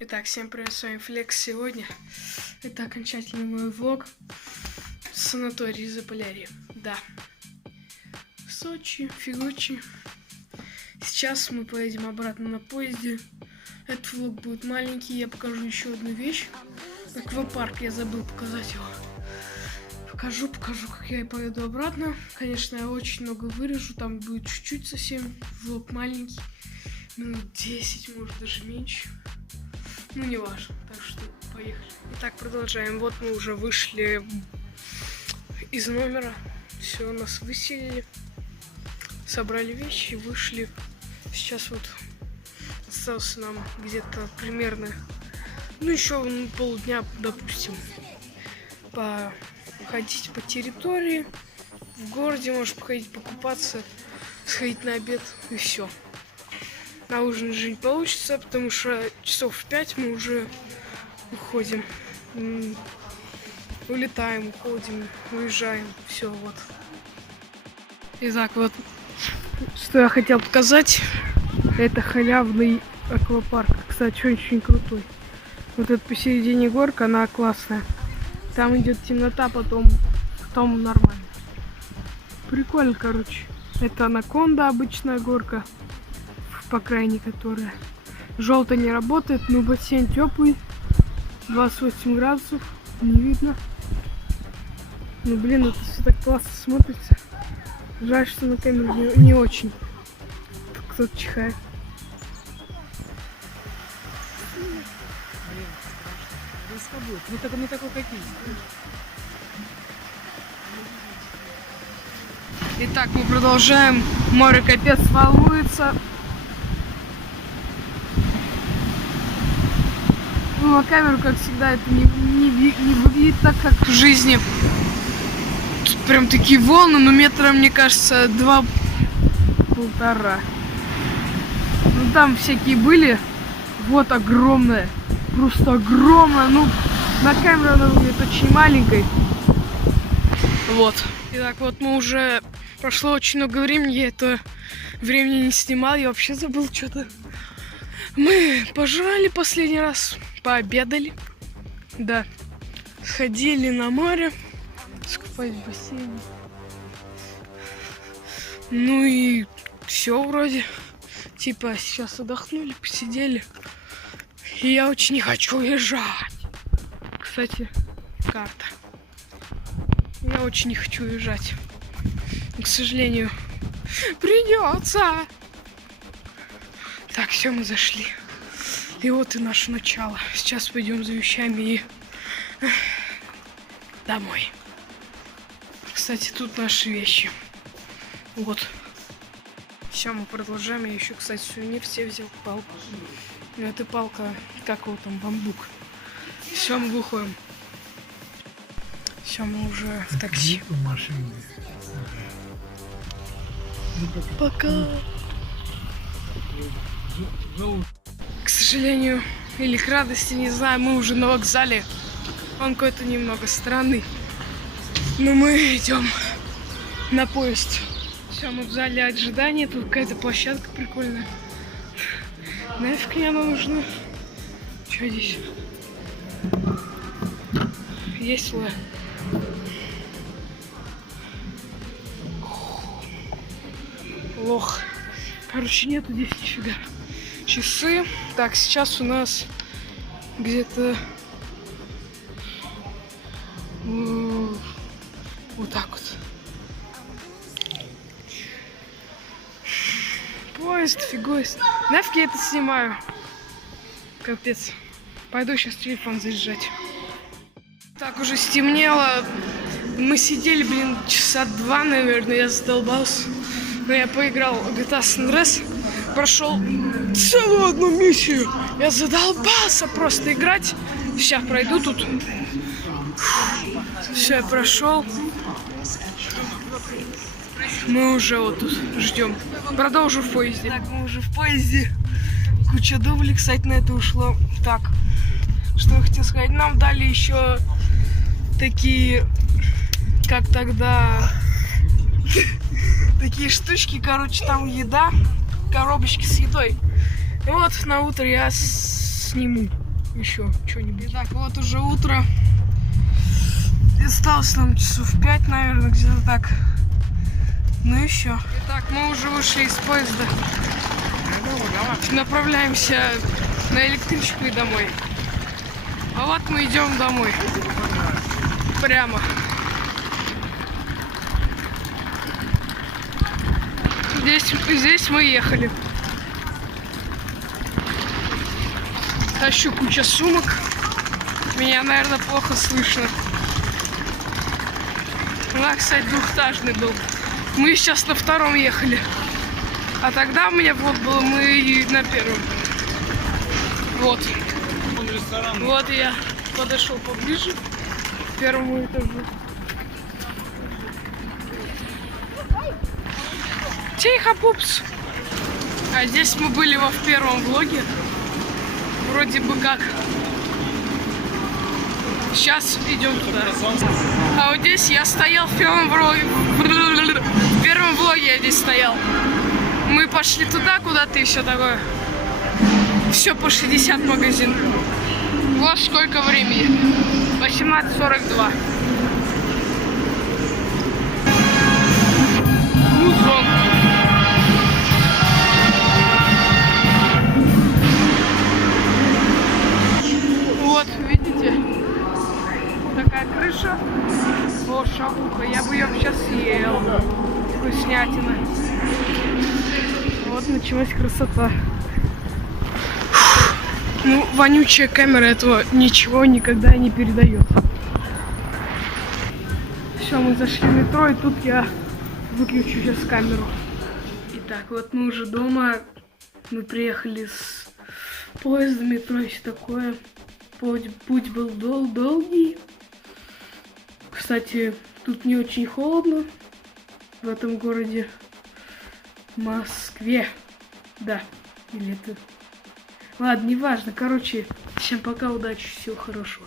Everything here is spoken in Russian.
Итак, всем привет, с вами Флекс. Сегодня это окончательный мой влог с санатория Заполярья. Да, в Сочи, Фигучи. Сейчас мы поедем обратно на поезде. Этот влог будет маленький, я покажу еще одну вещь. Аквапарк, я забыл показать его. Покажу, как я поеду обратно. Конечно, я очень много вырежу, там будет чуть-чуть совсем. Влог маленький, минут 10, может даже меньше. Ну, не важно, так что поехали. Итак, продолжаем. Вот мы уже вышли из номера. Все, нас выселили. Собрали вещи, вышли. Сейчас вот осталось нам где-то примерно, ну, еще полдня, допустим, походить по территории. В городе, может, походить покупаться, сходить на обед и все. На ужин же не получится, потому что часов в 5 мы уже уходим. Улетаем, уходим, уезжаем. Все, вот. Итак, вот, что я хотел показать. Это халявный аквапарк. Кстати, очень крутой. Вот эта посередине горка, она классная. Там идет темнота, потом нормально. Прикольно, короче. Это анаконда, обычная горка. По крайней которая. Желтый не работает, но бассейн теплый. 28 градусов. Не видно. Ну блин, это все так классно смотрится. Жаль, что на камеру не очень. Кто-то чихает. Не такой какие. Итак, мы продолжаем. Море капец волнуется. Ну, на камеру, как всегда, это не выглядит так, как в жизни. Тут прям такие волны, но метра, мне кажется, 2-1,5. Ну, там всякие были. Вот огромная. Просто огромная. Ну, на камеру она выглядит очень маленькой. Вот. Итак, вот мы уже... Прошло очень много времени, я это времени не снимал, я вообще забыл что-то. Мы пожрали последний раз, пообедали, да, сходили на море, скупались в бассейне. Ну и все вроде, типа сейчас отдохнули, посидели. И я очень не хочу уезжать. Кстати, карта. Я очень не хочу уезжать. К сожалению, придется. Так, все, мы зашли. И вот и наше начало. Сейчас пойдем за вещами и домой. Кстати, тут наши вещи. Вот. Все, мы продолжаем. Я еще, кстати, сувенир все взял палку. Ну, это палка, как его там, бамбук. Все, мы выходим. Все, мы уже в такси. Пока. К сожалению, или к радости, не знаю, мы уже на вокзале. Он какой-то немного странный. Но мы идем на поезд. Все, мы в зале ожидания. Тут какая-то площадка прикольная. Нафиг мне она нужна? Что здесь? Есть ли? Лох. Короче, нету здесь нифига. Часы. Так, сейчас у нас где-то вот так вот. Поезд, фигость. Нафиг я это снимаю. Капец. Пойду сейчас телефон заряжать. Так, уже стемнело. Мы сидели, блин, часа 2, наверное, я задолбался. Но я поиграл в GTA San Andreas, прошел целую одну миссию. Я задолбался просто играть. Сейчас пройду тут. Все, я прошел. Мы уже вот тут ждем. Продолжу в поезде. Так, мы уже в поезде. Куча дублей, кстати, на это ушло. Так, что я хотел сказать. Нам дали еще такие, как тогда... Такие штучки, короче, там еда, коробочки с едой. И вот на утро я сниму. еще что-нибудь. Итак, вот уже утро. И осталось нам часов 5, наверное, где-то так. Ну еще. Итак, мы уже вышли из поезда. Направляемся на электричку и домой. А вот мы идем домой. Прямо. Здесь мы ехали. Тащу кучу сумок. Меня, наверное, плохо слышно. Кстати, двухэтажный был. Мы сейчас на втором ехали. А тогда у меня вот было, мы на первом. Вот. Вот я подошел поближе к первому этажу. Тихо, пупс. А здесь мы были в первом влоге. Вроде бы как. Сейчас идем туда. А вот здесь я стоял в первом влоге. В первом влоге я здесь стоял. Мы пошли туда, куда-то и все такое. Все по 60 магазин. Вот сколько времени. 18:42. Музон. Вот, видите? Такая крыша. О, шавуха. Я бы ее сейчас съел. Вкуснятина. Вот началась красота. Ну, вонючая камера этого ничего никогда не передает. Все, мы зашли в метро, и тут я выключу сейчас камеру. Итак, вот мы уже дома. Мы приехали с поезда, метро и все такое. Путь был долгий. Кстати, тут не очень холодно в этом городе. В Москве. Да. Или это... Ладно, неважно. Короче, всем пока, удачи, всего хорошего.